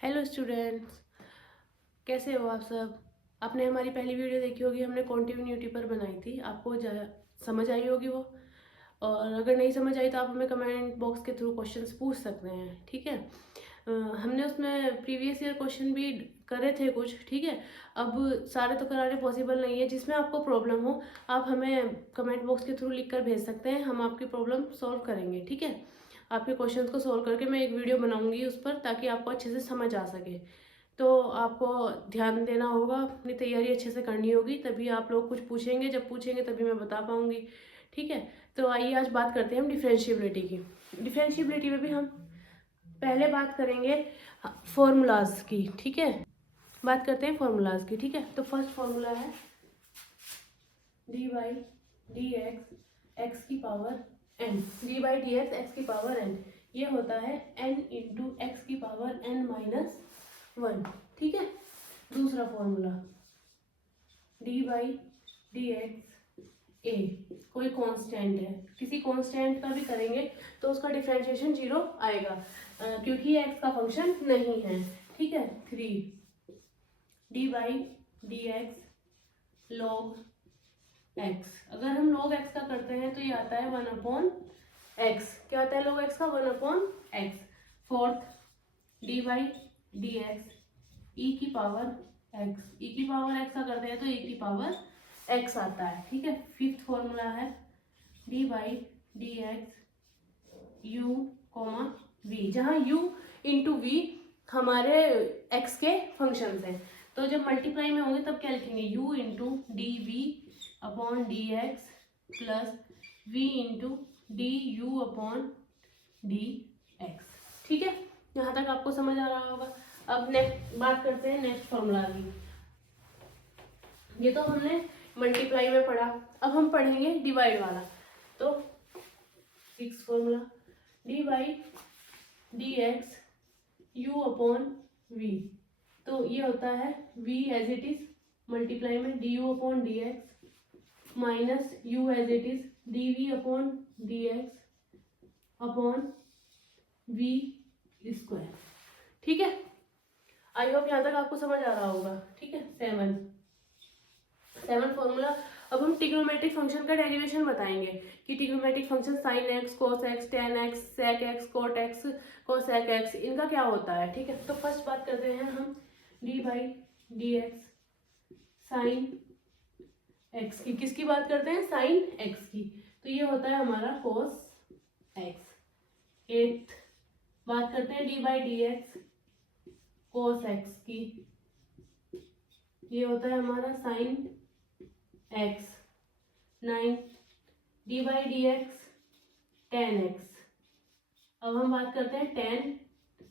Hello students, कैसे हो आप सब। आपने हमारी पहली वीडियो देखी होगी, हमने कॉन्टिन्यूटी पर बनाई थी। आपको समझ आई होगी वो। और अगर नहीं समझ आई तो आप हमें कमेंट बॉक्स के थ्रू क्वेश्चंस पूछ सकते हैं, ठीक है। हमने उसमें प्रीवियस ईयर क्वेश्चन भी करे थे कुछ, ठीक है। अब सारे तो कराने पॉसिबल नहीं है। जिसमें आपको प्रॉब्लम हो आप हमें कमेंट बॉक्स के थ्रू लिख कर भेज सकते हैं, हम आपकी प्रॉब्लम सॉल्व करेंगे, ठीक है। आपके क्वेश्चंस को सॉल्व करके मैं एक वीडियो बनाऊंगी उस पर, ताकि आपको अच्छे से समझ आ सके। तो आपको ध्यान देना होगा, अपनी तैयारी अच्छे से करनी होगी, तभी आप लोग कुछ पूछेंगे। जब पूछेंगे तभी मैं बता पाऊंगी, ठीक है। तो आइए आज बात करते हैं हम डिफरेंशिएबिलिटी की। डिफरेंशिएबिलिटी में भी हम पहले बात करेंगे फॉर्मूलाज की, ठीक है। बात करते हैं फॉर्मूलाज की, ठीक है। तो फर्स्ट फॉर्मूला है D by D x x की power n. D by D x x की पावर एन, ये होता है एन इंटू एक्स की पावर एन माइनस वन, ठीक है। दूसरा formula d by D x a, कोई कांस्टेंट है, किसी कांस्टेंट का भी करेंगे तो उसका डिफरेंशिएशन जीरो आएगा, क्योंकि ये एक्स का फंक्शन नहीं है, ठीक है। Three D by D x log x. अगर हम लॉग एक्स का करते हैं तो ये आता है वन अपॉन एक्स। क्या आता है लॉग एक्स का? One upon x. Fourth d by D x e की पावर एक्स। ई की पावर एक्स का करते हैं तो ई की पावर एक्स आता है, ठीक है। फिफ्थ फॉर्मूला है D by D x U comma V, जहाँ यू इंटू वी हमारे एक्स के फंक्शंस हैं। तो जब मल्टीप्लाई में होंगे तब क्या लिखेंगे? U into D we upon D X plus V into D you upon D X, ठीक है। यहाँ तक आपको समझ आ रहा होगा। अब नेक्स्ट बात करते हैं नेक्स्ट फॉर्मूला की। ये तो हमने मल्टीप्लाई में पढ़ा, अब हम पढ़ेंगे डिवाइड वाला। तो six formula d by D x u upon v. तो ये होता है v as it is multiply में d you upon D x minus u as it is d we upon D x upon v square, ठीक है। I hope यहाँ तक आपको समझ आ रहा होगा, ठीक है। Seven formula. अब हम ट्रिग्नोमेट्रिक फंक्शन का डेरिवेशन बताएंगे कि trigonometric function sine X cos x tan X sec X cot X cosec X, इनका क्या होता है, ठीक है। तो फर्स्ट बात करते हैं हम D by D x sine x की। किसकी बात करते हैं? साइन एक्स की। तो ये होता है हमारा कोस एक्स। एट्थ बात करते हैं d by D x cos x की। ये होता है हमारा sine x. Nine d by D x tan x. अब हम बात करते हैं टेन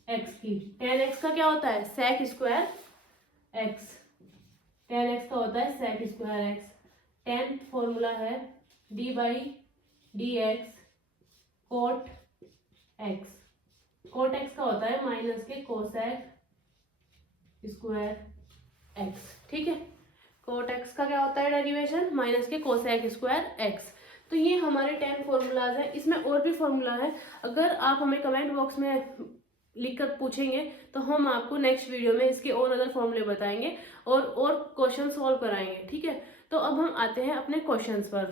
एक्स की। टेन एक्स का क्या होता है? Sec square x. Tan x का होता है sec square x. Tenth formula है D by D x cot x. Cot x का होता है माइनस के कोसेक स्क्वायर एक्स, ठीक है। कोट एक्स का क्या होता है डेरिवेशन? माइनस के कोसेक स्क्वायर एक्स। तो ये हमारे 10 फॉर्मूलाज हैं। इसमें और भी फॉर्मूला है, अगर आप हमें कमेंट बॉक्स में लिखकर पूछेंगे तो हम आपको नेक्स्ट वीडियो में इसके और अदर फॉर्मूले बताएंगे और क्वेश्चन सॉल्व कराएंगे, ठीक है। तो अब हम आते हैं अपने क्वेश्चंस पर।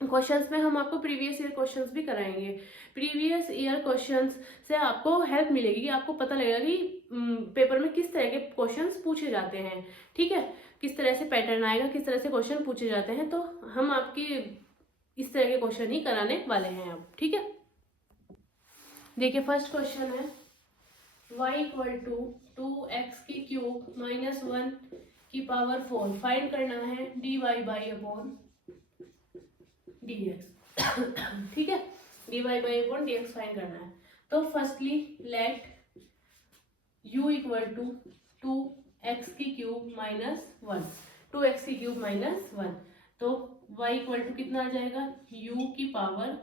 क्वेश्चंस में हम आपको प्रीवियस ईयर क्वेश्चंस भी कराएंगे। प्रीवियस ईयर क्वेश्चंस से आपको हेल्प मिलेगी कि आपको पता लगेगा कि पेपर में किस तरह के क्वेश्चंस पूछे जाते हैं, ठीक है। किस तरह से पैटर्न आएगा, किस तरह से क्वेश्चन पूछे जाते हैं। तो हम आपकी इस तरह के क्वेश्चन ही कराने वाले हैं अब, ठीक है। देखिए फर्स्ट क्वेश्चन है y इक्वल टू 2x की क्यूब माइनस 1 की पावर 4 फाइंड करना है dy बाई अपॉन dx, ठीक है। dy by upon dx find करना है। तो firstly let u equal to 2x की क्यूब माइनस 1, 2x की क्यूब माइनस 1। तो y इक्वल टू कितना आ जाएगा? u की पावर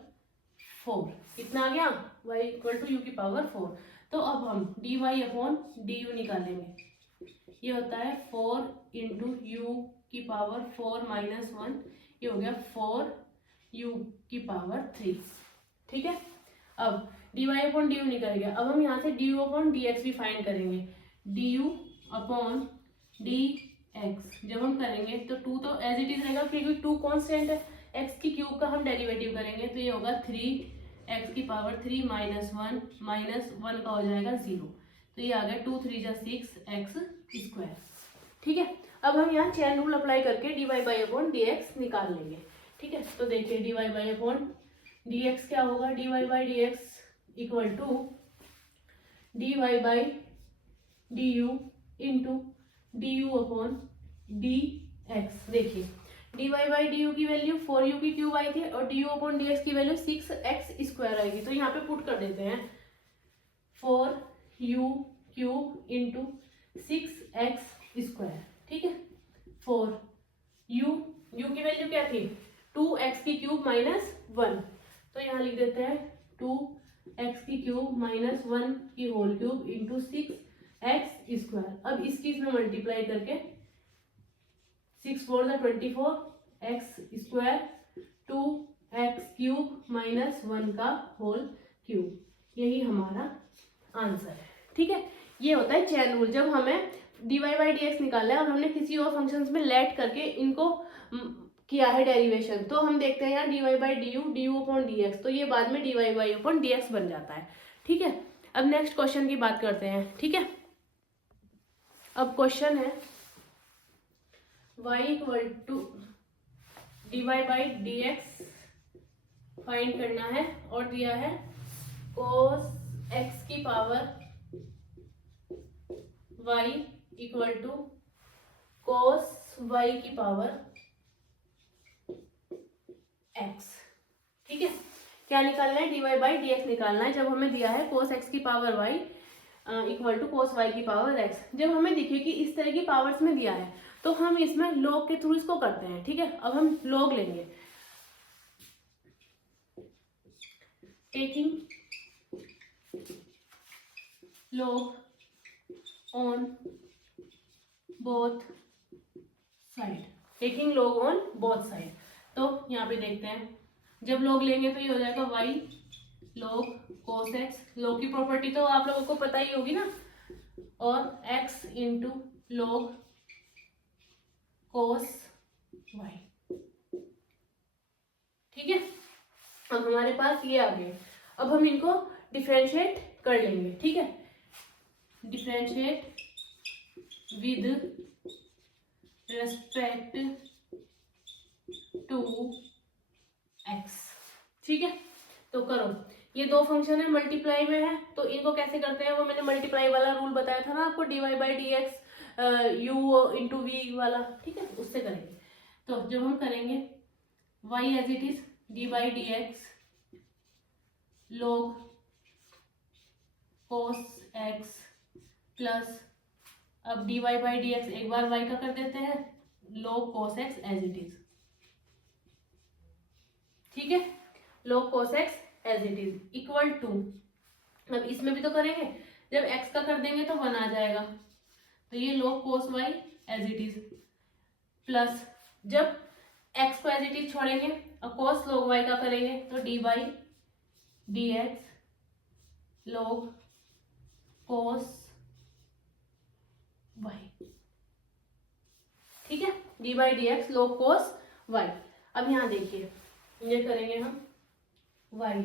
4। कितना आ गया? y इक्वल टू u की पावर 4। तो अब हम dy अपॉन du निकालेंगे। ये होता है 4 इंटू यू की पावर 4 माइनस 1, ये हो गया 4 u की पावर 3, ठीक है। अब dy अपॉन du निकल गया। अब हम यहाँ से du अपॉन dx भी फाइंड करेंगे। D you upon D x. जब हम करेंगे तो टू तो एज इट इज रहेगा क्योंकि टू कॉन्स्टेंट है, एक्स की क्यूब का हम डेरिवेटिव करेंगे तो ये होगा 3 एक्स की पावर 3 माइनस वन का हो जाएगा 0। तो ये आ गया 2 3 जा 6 एक्स स्क्वायर। ठीक है, अब हम यहाँ चेन रूल अप्लाई करके d Y by upon D x निकाल लेंगे। ठीक है, तो देखिए d Y by upon D x क्या होगा, d Y by D x equal to D Y by D u into D you upon D x. देखिए d Y by D u की वैल्यू 4u की cube आई थी और d you upon D x की value 6x square आएगी। तो यहाँ पे पुट कर देते हैं 4u cube into 6x square. ठीक है, 4u की वैल्यू क्या थी 2x की क्यूब माइनस 1, तो यहाँ लिख देते हैं 2x की क्यूब माइनस 1 की whole cube into 6x square. अब इसकी इसमें मल्टीप्लाई करके 6 4 जा 24 x square 2x cube minus 1 का होल क्यूब, यही हमारा आंसर है। ठीक है, ये होता है चेन रूल। जब हमें D Y by D X निकालना है और हमने किसी और फंक्शंस में लेट करके इनको किया है डेरिवेशन, तो हम देखते हैं यहाँ D Y by D you upon D x, तो ये बाद में D Y by upon D X बन जाता है। ठीक है, अब नेक्स्ट क्वेश्चन की बात करते हैं। ठीक है, अब क्वेश्चन है y equal to D Y by D X find करना है और दिया है cos x की power y equal to cos y की पावर x। ठीक है, क्या निकालना है, D Y by D X निकालना है। जब हमें दिया है cos x की power y equal to cos y की पावर x, जब हमें दिखे कि इस तरह की पावर्स में दिया है तो हम इसमें लॉग के थ्रू इसको करते हैं। ठीक है, अब हम लॉग लेंगे, taking log on both side, taking log on both side। तो यहाँ पे देखते हैं, जब log लेंगे तो ये हो जाएगा y log cos x, log की प्रॉपर्टी तो आप लोगों को पता ही होगी ना, और x into log cos y। ठीक है, अब हमारे पास ये आ गए। अब हम इनको डिफरेंशिएट कर लेंगे। ठीक है, differentiate with respect to x। ठीक है, तो करो, ये दो फंक्शन है मल्टीप्लाई में है, तो इनको कैसे करते हैं वो मैंने मल्टीप्लाई वाला रूल बताया था ना आपको, D Y by D x U into V वाला। ठीक है, उससे करेंगे। तो जब हम करेंगे y as it is d by D x log cos x plus, अब d Y by D x एक बार y का कर देते हैं log cos x as it is. ठीक है, log cos x as it is equal to, अब इसमें भी तो करेंगे, जब x का कर देंगे तो 1 आ जाएगा, तो ये log cos y as it is plus, जब x को एज इट इज छोड़ेंगे और cos log y का करेंगे तो D by D x log cos y। ठीक है, D by D x log cos y। अब यहाँ देखिए, ये करेंगे हम y,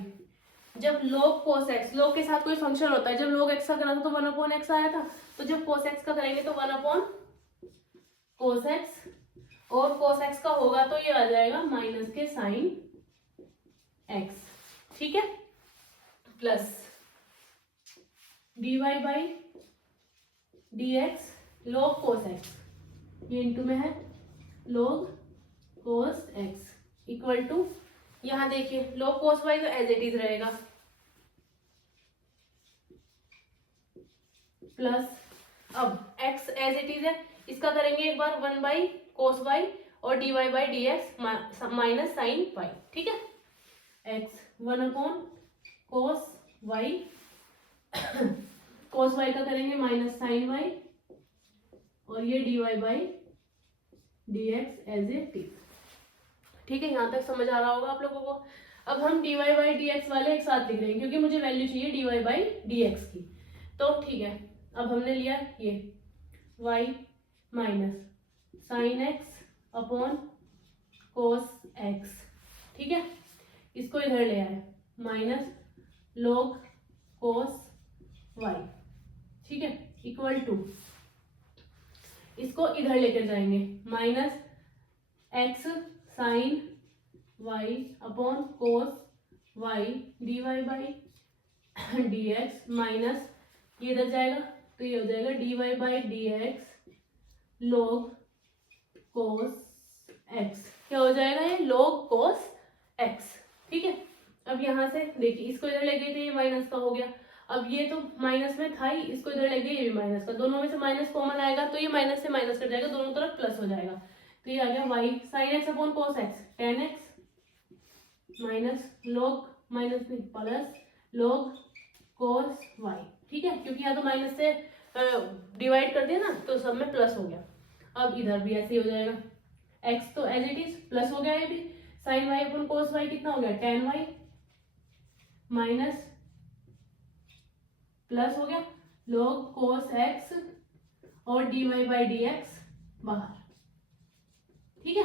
जब log cos x, log के साथ कोई फंक्शन होता है, जब log x का करा था तो 1 अपॉन x आया था, तो जब cos x का करेंगे तो 1 अपॉन cos x, और cos x का होगा तो ये आ जाएगा माइनस के साइन x। ठीक है, plus D Y by D x log cos x, ये इंटू में है log cos x equal to, यहाँ देखिए log cos y तो एज इट इज रहेगा, प्लस अब x एज इट इज है, इसका करेंगे एक बार 1 बाई cos y और D Y by D x minus sine y। ठीक है, x 1 upon cos y cos y का करेंगे माइनस साइन y, और ये D Y by D X as it is. ठीक है, यहाँ तक समझ आ रहा होगा आप लोगों को। अब हम D Y by D X वाले एक साथ लिख रहे हैं क्योंकि मुझे वैल्यू चाहिए D Y by D x की। तो ठीक है, अब हमने लिया ये y minus sine x upon cos X, ठीक है। इसको इधर ले आए माइनस log कोस y, ठीक है, इक्वल टू इसको इधर लेकर जाएंगे minus X sine Y upon cos Y D Y by D x minus ये इधर जाएगा तो ये हो जाएगा D Y by D x log cos X. क्या हो जाएगा ये log कोस एक्स, ठीक है। अब यहाँ से देखिए इसको इधर ले गए थे, ये माइनस का हो गया। अब ये तो माइनस में था ही, इसको इधर ले गए, ये भी माइनस का, दोनों में से माइनस कॉमन आएगा तो ये माइनस से माइनस कट जाएगा, दोनों तरफ प्लस हो जाएगा। तो ये आ गया y sine x upon cos x tan x minus log minus नहीं प्लस लॉग कोस वाई, ठीक है, क्योंकि यहाँ तो माइनस से डिवाइड कर दिया ना तो सब में प्लस हो गया। अब इधर भी ऐसे ही हो जाएगा, एक्स तो एज इट इज प्लस हो गया, ये भी sine Y upon cos y कितना हो गया टेन वाई माइनस प्लस हो गया log कोस एक्स और D Y by D x बाहर, ठीक है।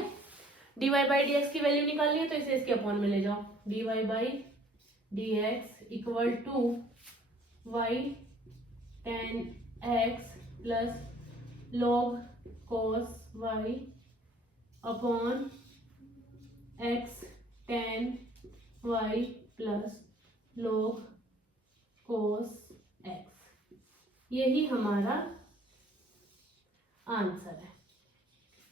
D Y by D x की वैल्यू निकालनी है तो इसे इसके अपॉन में ले जाओ, d Y by D x equal to y tan x plus log cos y upon x tan y plus log cos x. यही हमारा आंसर है।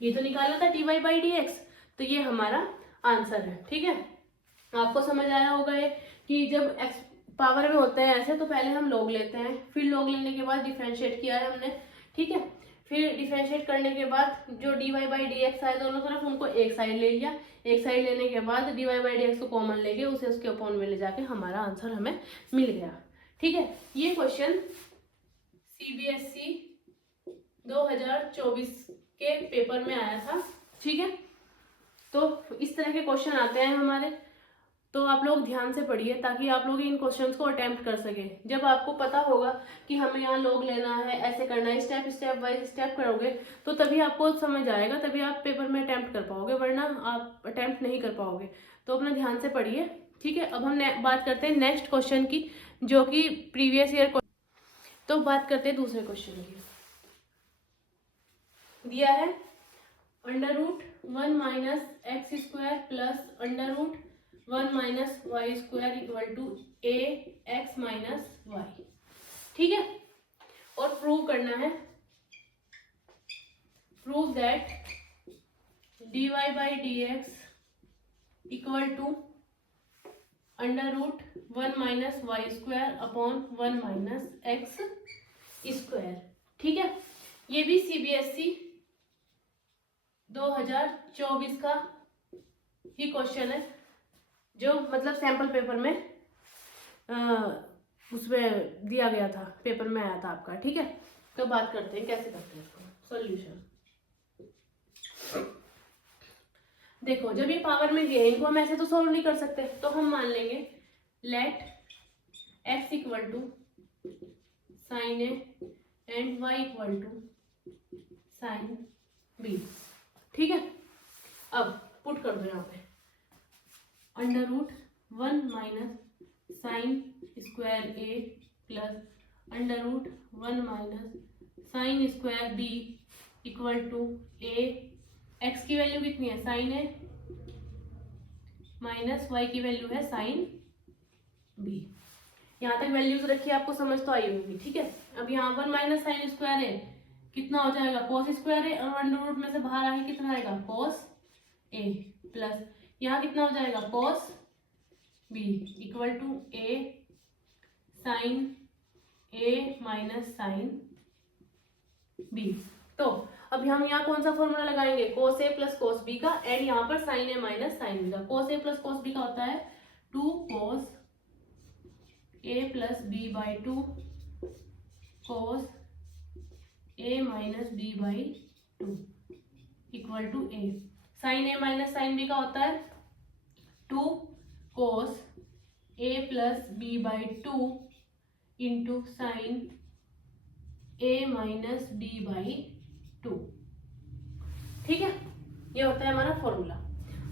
ये तो निकाला था d Y by D x, तो ये हमारा आंसर है, ठीक है। आपको समझ आया होगा ये कि जब एक्स पावर में होते हैं ऐसे तो पहले हम log लेते हैं, फिर log लेने के बाद डिफरेंशिएट किया है हमने, ठीक है। फिर डिफरेंशिएट करने के बाद जो d Y by D x आए दोनों तरफ उनको एक साइड ले लिया, एक साइड लेने के बाद d Y by D x को कॉमन लेके उसे उसके अपॉन में ले जाके हमारा आंसर हमें मिल गया, ठीक है। ये क्वेश्चन CBSE 2024 के पेपर में आया था, ठीक है। तो इस तरह के क्वेश्चन आते हैं हमारे, तो आप लोग ध्यान से पढ़िए ताकि आप लोग इन क्वेश्चंस को अटेम्प्ट कर सके। जब आपको पता होगा कि हमें यहाँ log लेना है, ऐसे करना है, स्टेप वाइज स्टेप करोगे तो तभी आपको समझ आएगा, तभी आप पेपर में अटेम्प्ट कर पाओगे, वरना आप अटेम्प्ट नहीं कर पाओगे। तो अपना ध्यान से पढ़िए, ठीक है। अब हम बात करते हैं नेक्स्ट क्वेश्चन की, जो कि प्रीवियस ईयर। तो बात करते हैं दूसरे क्वेश्चन की। दिया है under root one minus x square plus under root one minus y square equal to a x minus y, ठीक है। और प्रूव करना है, prove that d Y by D x equal to under root one minus y square upon one minus x square, ठीक है। ये भी CBSE 2024 का ही क्वेश्चन है, जो मतलब सैंपल पेपर में उसमें दिया गया था, पेपर में आया था आपका, ठीक है। तो बात करते हैं कैसे करते हैं इसको सॉल्यूशन। देखो जब ये पावर में दिए इनको हम ऐसे तो सॉल्व नहीं कर सकते, तो हम मान लेंगे let x equal to sine a and y equal to sine b, ठीक है। अब पुट कर दो यहाँ पे under root one minus sine square a plus under root one minus sine square b equal to a, x की value कितनी है साइन ए माइनस वाई की वैल्यू है साइन बी। यहाँ तक वैल्यूज रखी, आपको समझ तो आई होगी, ठीक है। अब यहाँ वन माइनस साइन स्क्वायर ए कितना हो जाएगा कोस स्क्वायर ए, और अंडर रूट में से बाहर आए कितना आएगा कोस ए, प्लस यहाँ कितना हो जाएगा cos b equal to a sine a minus sine b. तो अब हम यहाँ कौन सा फॉर्मूला लगाएंगे cos a plus cos b का, एंड यहाँ पर sine a minus sine b का। Cos a plus cos b का होता है two cos a plus b by two cos a minus b by two equal to a. Sine a minus sine b का होता है two cos a plus b by two into sine a minus b by 2। ठीक है, ये होता है हमारा formula.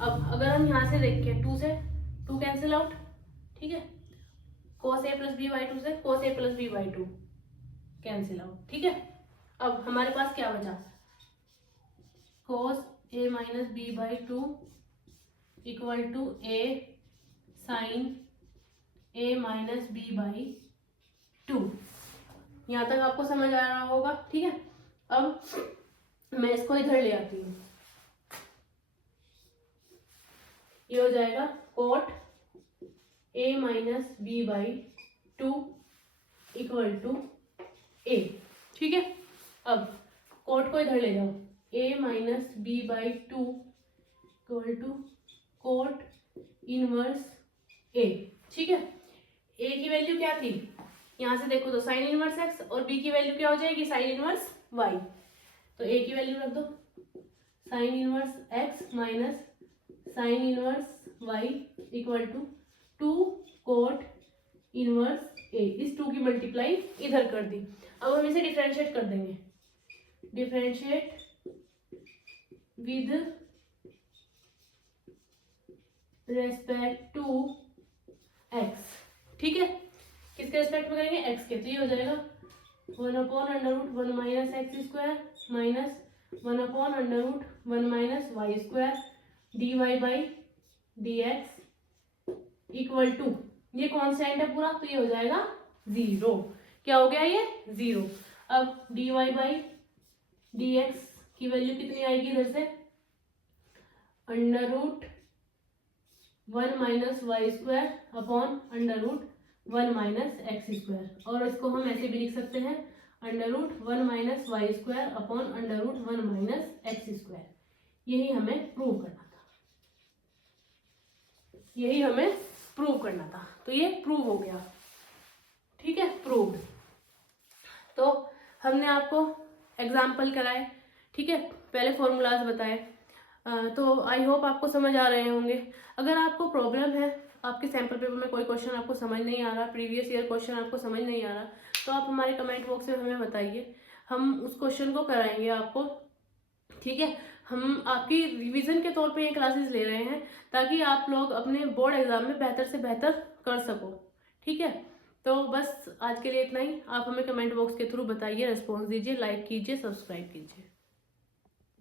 अब अगर हम यहाँ से देखें 2 से 2 कैंसिल आउट, ठीक है, cos a plus b by 2 से cos a plus b by 2 cancel out. ठीक है, अब हमारे पास क्या बचा, cos a minus b by 2 equal to a sine a minus b by 2। यहाँ तक आपको समझ आ रहा होगा। ठीक है, अब मैं इसको इधर ले आती हूँ, ये हो जाएगा cot a minus b by 2 equal to a। ठीक है, अब cot को इधर ले जाओ, a minus b by 2 equal to cot inverse a। ठीक है, a की वैल्यू क्या थी, यहाँ से देखो तो साइन इनवर्स x, और b की वैल्यू क्या हो जाएगी, साइन इनवर्स y। तो a की वैल्यू रख दो, sine inverse x minus sine inverse y equal to 2 cot inverse a। इस 2 की मल्टीप्लाई इधर कर दी। अब हम इसे डिफरेंशिएट कर देंगे, differentiate with respect to x। ठीक है, किसके रेस्पेक्ट में करेंगे, x के। तो ये हो जाएगा 1/√1 minus x square minus 1/√1 minus y square dy by dx equal to, ये कॉन्स्टेंट है पूरा, तो ये हो जाएगा 0। क्या हो गया, ये 0। अब dy बाई dx की वैल्यू कितनी आएगी इधर से, √1 minus y square upon √1 minus x square, और इसको हम ऐसे भी लिख सकते हैं √1 minus y square upon √1 minus x square. यही हमें प्रूव करना था, यही हमें प्रूव करना था। तो ये प्रूव हो गया। ठीक है, प्रूव्ड। तो हमने आपको एग्जाम्पल कराए, ठीक है, पहले फॉर्मूलाज बताए। तो आई होप आपको समझ आ रहे होंगे। अगर आपको प्रॉब्लम है, आपके सैम्पल पेपर में कोई क्वेश्चन आपको समझ नहीं आ रहा, प्रीवियस ईयर क्वेश्चन आपको समझ नहीं आ रहा, तो आप हमारे कमेंट बॉक्स में हमें बताइए, हम उस क्वेश्चन को कराएंगे आपको। ठीक है, हम आपकी रिवीजन के तौर पे ये क्लासेस ले रहे हैं ताकि आप लोग अपने बोर्ड एग्जाम में बेहतर से बेहतर कर सको। ठीक है, तो बस आज के लिए इतना ही। आप हमें कमेंट बॉक्स के थ्रू बताइए, रिस्पॉन्स दीजिए, लाइक कीजिए, सब्सक्राइब कीजिए।